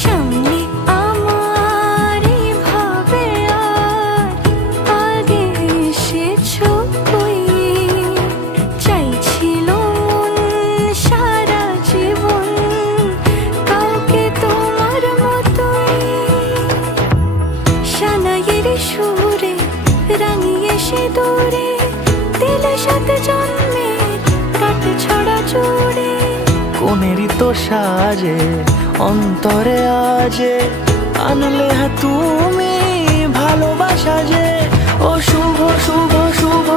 সামনে আমার এইভাবে আর আগে এসেছো কই, চাইছিল মন সারা জীবন কাউকে তোমার মতোই। সানাইয়ের সুরে রাঙিয়ে সে দূরে দিলে সাথে জন্মের কাট ছড়া জুড়ে। কোনেরই তো সাজে অন্তরে আজে আনলে তুমি ভালোবাসা যে। ও শুভ শুভ শুভ